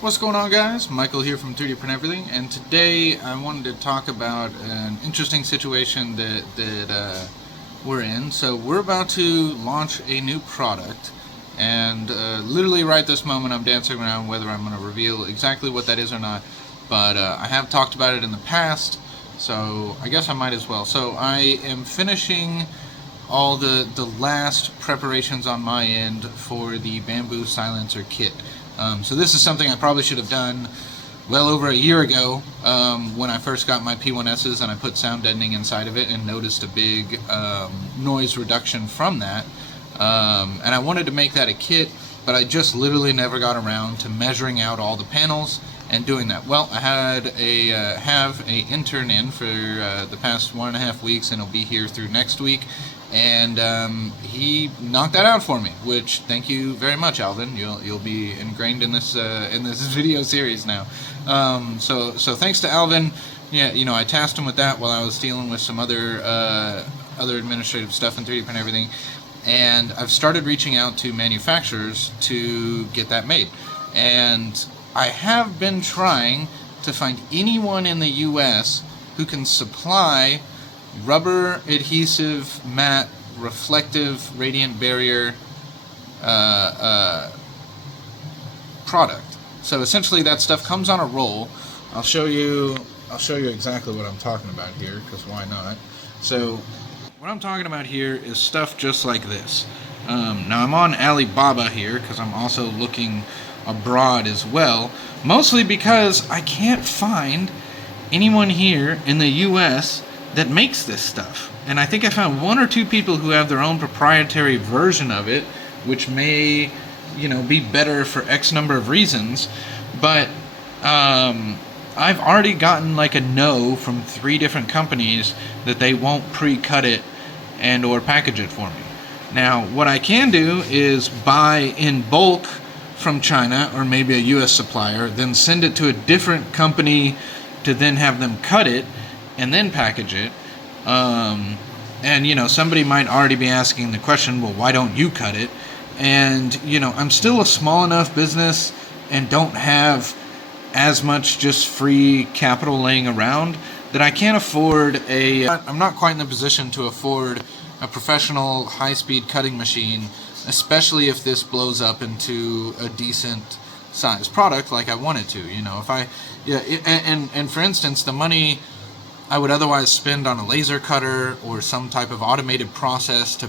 What's going on, guys? Michael here from 3D Print Everything, and today I wanted to talk about an interesting situation that we're in. So we're about to launch a new product, and literally right this moment I'm dancing around whether I'm going to reveal exactly what that is or not. But I have talked about it in the past, so I guess I might as well. So I am finishing all the last preparations on my end for the Bamboo Silencer kit. So this is something I probably should have done well over a year ago when I first got my P1Ss and I put sound deadening inside of it and noticed a big noise reduction from that. And I wanted to make that a kit, but I just literally never got around to measuring out all the panels and doing that. Well, I had have a intern in for the past 1.5 weeks, and he'll be here through next week. And he knocked that out for me, which thank you very much, Alvin. You'll be ingrained in this video series now. So thanks to Alvin. Yeah, I tasked him with that while I was dealing with some other administrative stuff in 3D Print Everything, and I've started reaching out to manufacturers to get that made. And I have been trying to find anyone in the U.S. who can supply rubber adhesive matte reflective radiant barrier product. So essentially that stuff comes on a roll. I'll show you exactly what I'm talking about here, because why not. So what I'm talking about here is stuff just like this. Now I'm on Alibaba here because I'm also looking abroad as well, mostly because I can't find anyone here in the US that makes this stuff. And I think I found one or two people who have their own proprietary version of it, which may, be better for X number of reasons. But I've already gotten like a no from 3 different companies that they won't pre-cut it and or package it for me. Now, what I can do is buy in bulk from China or maybe a US supplier, then send it to a different company to then have them cut it and then package it. And somebody might already be asking the question, well, why don't you cut it? And I'm still a small enough business and don't have as much just free capital laying around that I can't afford I'm not quite in the position to afford a professional high-speed cutting machine, especially if this blows up into a decent size product like I want it to. And for instance, the money I would otherwise spend on a laser cutter or some type of automated process to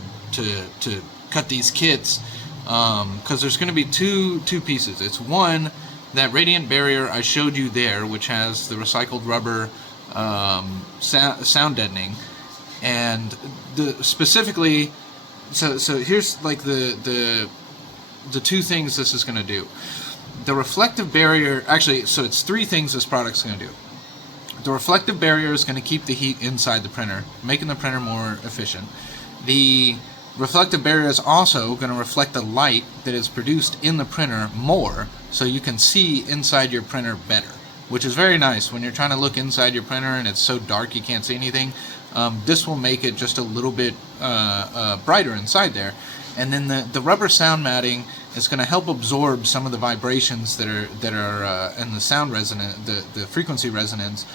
cut these kits, because there's going to be two pieces. It's one, that radiant barrier I showed you there, which has the recycled rubber sound deadening, and specifically, so here's like the two things this is going to do. The reflective barrier, actually, so it's 3 things this product's going to do. The reflective barrier is going to keep the heat inside the printer, making the printer more efficient. The reflective barrier is also going to reflect the light that is produced in the printer more, so you can see inside your printer better, which is very nice when you're trying to look inside your printer and it's so dark you can't see anything. This will make it just a little bit brighter inside there. And then the rubber sound matting is going to help absorb some of the vibrations that are in the sound resonance, the frequency resonance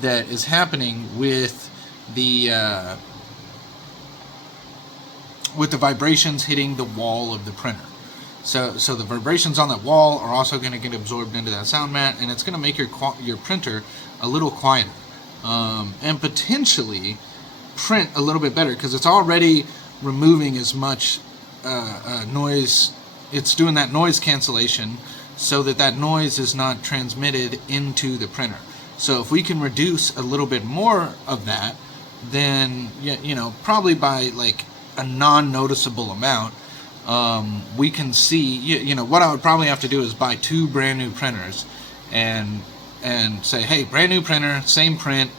that is happening with the vibrations hitting the wall of the printer. So the vibrations on that wall are also going to get absorbed into that sound mat, and it's going to make your printer a little quieter, and potentially print a little bit better, because it's already removing as much noise. It's doing that noise cancellation so that noise is not transmitted into the printer. So if we can reduce a little bit more of that, then probably by like a non-noticeable amount, we can see, what I would probably have to do is buy 2 brand new printers and say, hey, brand new printer, same print,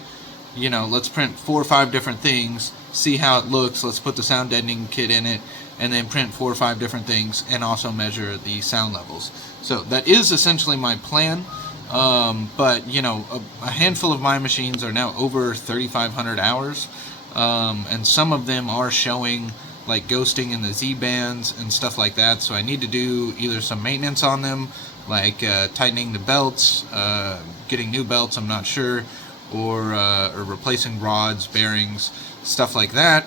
let's print 4 or 5 different things, see how it looks, let's put the sound deadening kit in it, and then print 4 or 5 different things and also measure the sound levels. So that is essentially my plan. But a handful of my machines are now over 3,500 hours, and some of them are showing like ghosting in the Z bands and stuff like that, so I need to do either some maintenance on them like tightening the belts, getting new belts, I'm not sure, or replacing rods, bearings, stuff like that.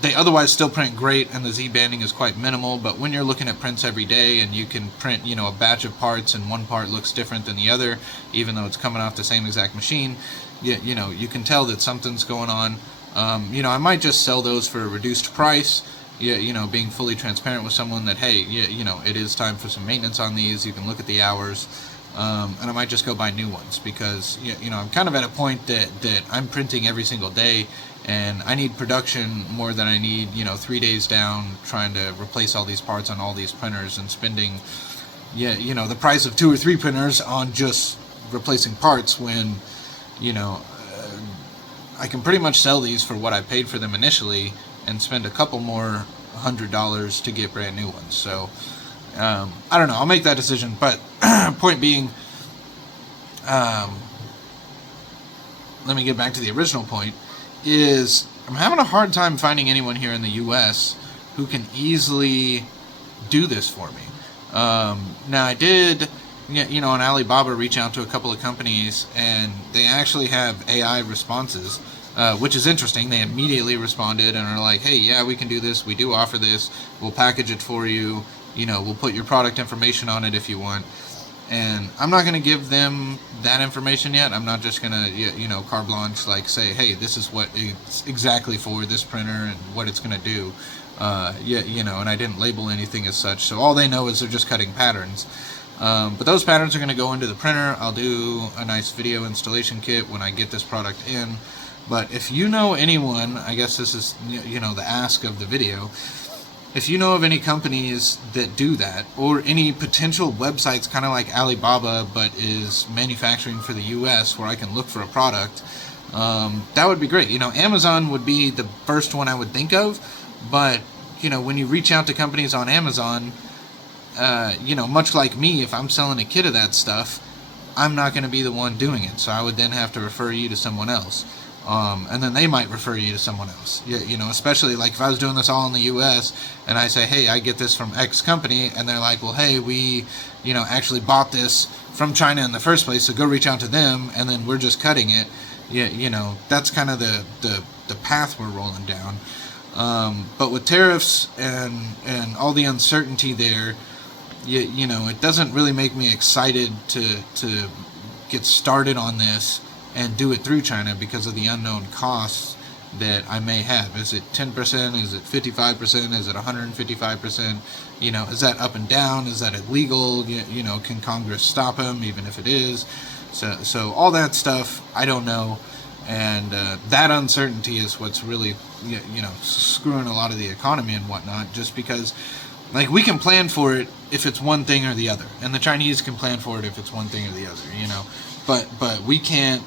They otherwise still print great, and the Z-banding is quite minimal, but when you're looking at prints every day and you can print, a batch of parts and one part looks different than the other, even though it's coming off the same exact machine, you can tell that something's going on. I might just sell those for a reduced price, being fully transparent with someone that, hey, it is time for some maintenance on these, you can look at the hours, and I might just go buy new ones, because, I'm kind of at a point that I'm printing every single day, and I need production more than I need, 3 days down trying to replace all these parts on all these printers and spending, the price of 2 or 3 printers on just replacing parts when, I can pretty much sell these for what I paid for them initially and spend a couple more $100 to get brand new ones. So, I don't know. I'll make that decision. But point being, let me get back to the original point, is I'm having a hard time finding anyone here in the U.S. who can easily do this for me. Now, I did, on Alibaba, reach out to a couple of companies, and they actually have AI responses, which is interesting. They immediately responded and are like, hey, yeah, we can do this. We do offer this. We'll package it for you. We'll put your product information on it if you want. And I'm not going to give them that information yet. I'm not just going to, carte blanche, like say, hey, this is what it's exactly for this printer and what it's going to do. And I didn't label anything as such. So all they know is they're just cutting patterns. But those patterns are going to go into the printer. I'll do a nice video installation kit when I get this product in. But if you know anyone, I guess this is, the ask of the video, if you know of any companies that do that, or any potential websites kind of like Alibaba but is manufacturing for the US where I can look for a product, that would be great. Amazon would be the first one I would think of, but when you reach out to companies on Amazon, much like me, if I'm selling a kit of that stuff, I'm not going to be the one doing it, so I would then have to refer you to someone else. And then they might refer you to someone else. Especially like if I was doing this all in the U.S. and I say, hey, I get this from X company, and they're like, well, hey, we, actually bought this from China in the first place, so go reach out to them, and then we're just cutting it. That's kind of the path we're rolling down. But with tariffs and all the uncertainty there, it doesn't really make me excited to get started on this and do it through China because of the unknown costs that I may have. Is it 10%? Is it 55%? Is it 155%? Is that up and down? Is that illegal? Can Congress stop them, even if it is? So all that stuff, I don't know. And that uncertainty is what's really, screwing a lot of the economy and whatnot, just because, like, we can plan for it if it's one thing or the other. And the Chinese can plan for it if it's one thing or the other, But we can't,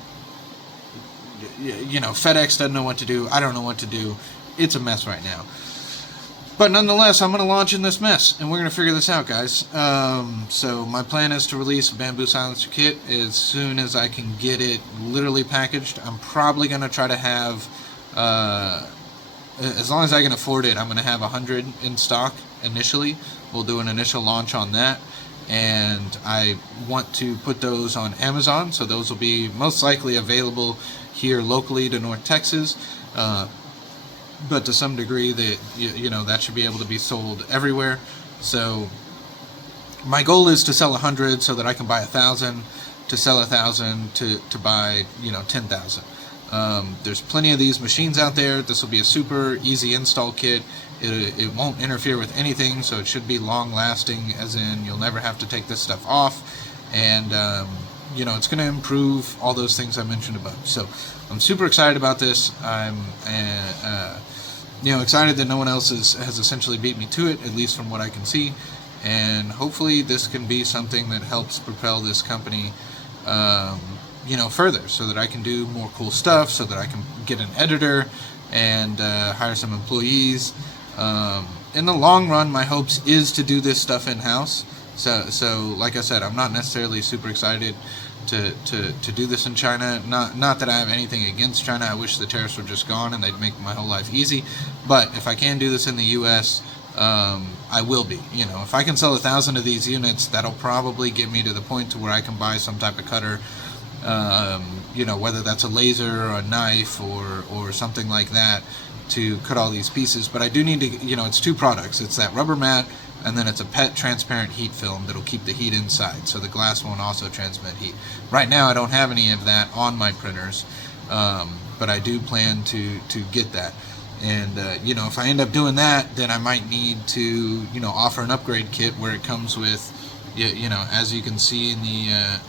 FedEx doesn't know what to do. I don't know what to do. It's a mess right now. But nonetheless, I'm going to launch in this mess, and we're going to figure this out, guys. So my plan is to release a bamboo silencer kit as soon as I can get it literally packaged. I'm probably going to try to have, as long as I can afford it, I'm going to have 100 in stock initially. We'll do an initial launch on that. And I want to put those on Amazon, so those will be most likely available here locally to North Texas, but to some degree that should be able to be sold everywhere. So my goal is to sell 100 so that I can buy 1,000, to sell 1,000 to buy 10,000. There's plenty of these machines out there. This will be a super easy install kit. It won't interfere with anything, so it should be long lasting, as in you'll never have to take this stuff off, and it's going to improve all those things I mentioned above. So I'm super excited about this. I'm excited that no one else has essentially beat me to it, at least from what I can see, and hopefully this can be something that helps propel this company further, so that I can do more cool stuff, so that I can get an editor and hire some employees. In the long run, my hopes is to do this stuff in-house. So like I said, I'm not necessarily super excited to do this in China. Not that I have anything against China. I wish the tariffs were just gone and they'd make my whole life easy. But if I can do this in the U.S., I will be. If I can sell 1,000 of these units, that'll probably get me to the point to where I can buy some type of cutter. Whether that's a laser or a knife or something like that to cut all these pieces. But I do need to, it's two products. It's that rubber mat, and then it's a PET transparent heat film that'll keep the heat inside, so the glass won't also transmit heat. Right now, I don't have any of that on my printers, but I do plan to get that. And, if I end up doing that, then I might need to, offer an upgrade kit where it comes with, as you can see in the,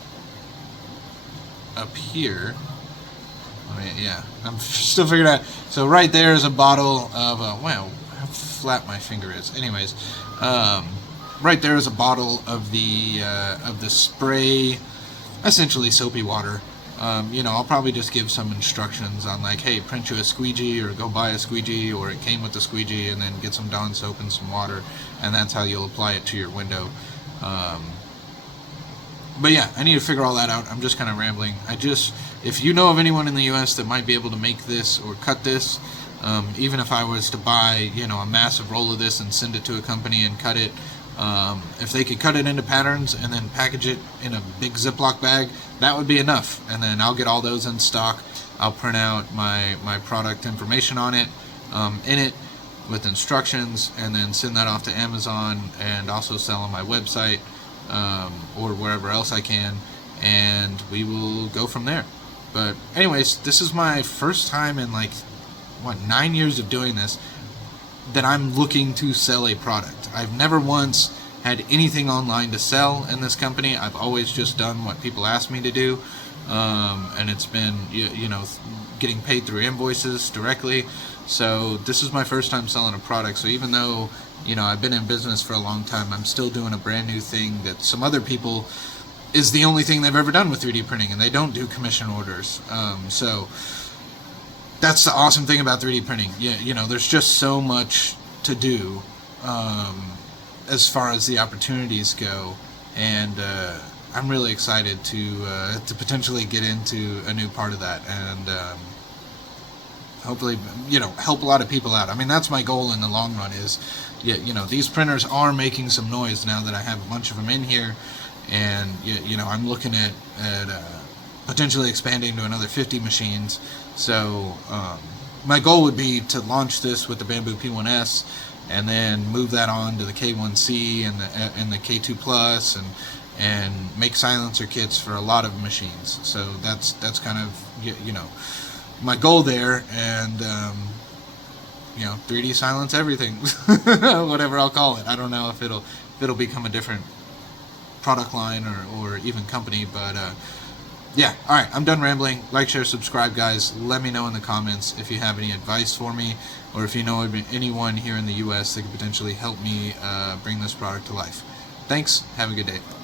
up here. I'm still figuring out. So right there is a bottle of, wow, how flat my finger is. Anyways, right there is a bottle of the spray, essentially soapy water. I'll probably just give some instructions on like, hey, print you a squeegee, or go buy a squeegee, or it came with the squeegee, and then get some Dawn soap and some water, and that's how you'll apply it to your window. But yeah, I need to figure all that out. I'm just kind of rambling. If you know of anyone in the U.S. that might be able to make this or cut this, even if I was to buy, a massive roll of this and send it to a company and cut it, if they could cut it into patterns and then package it in a big Ziploc bag, that would be enough. And then I'll get all those in stock. I'll print out my product information on it, in it, with instructions, and then send that off to Amazon and also sell on my website, or wherever else I can, and we will go from there. But anyways, this is my first time in 9 years of doing this that I'm looking to sell a product. I've never once had anything online to sell in this company. I've always just done what people ask me to do, and it's been getting paid through invoices directly. So this is my first time selling a product. So even though I've been in business for a long time, I'm still doing a brand new thing that some other people is the only thing they've ever done with 3D printing, and they don't do commission orders. So that's the awesome thing about 3D printing. There's just so much to do, as far as the opportunities go, and I'm really excited to potentially get into a new part of that, and hopefully, help a lot of people out. I mean, that's my goal in the long run is, these printers are making some noise now that I have a bunch of them in here, and, I'm looking at potentially expanding to another 50 machines. So, my goal would be to launch this with the Bambu P1S, and then move that on to the K1C and the K2 Plus, and make silencer kits for a lot of machines. So that's kind of, my goal there, and 3D silence everything, whatever I'll call it. I don't know if it'll become a different product line or even company, but yeah. All right, I'm done rambling. Like, share, subscribe, guys. Let me know in the comments if you have any advice for me, or if you know of anyone here in the U.S. that could potentially help me bring this product to life. Thanks. Have a good day.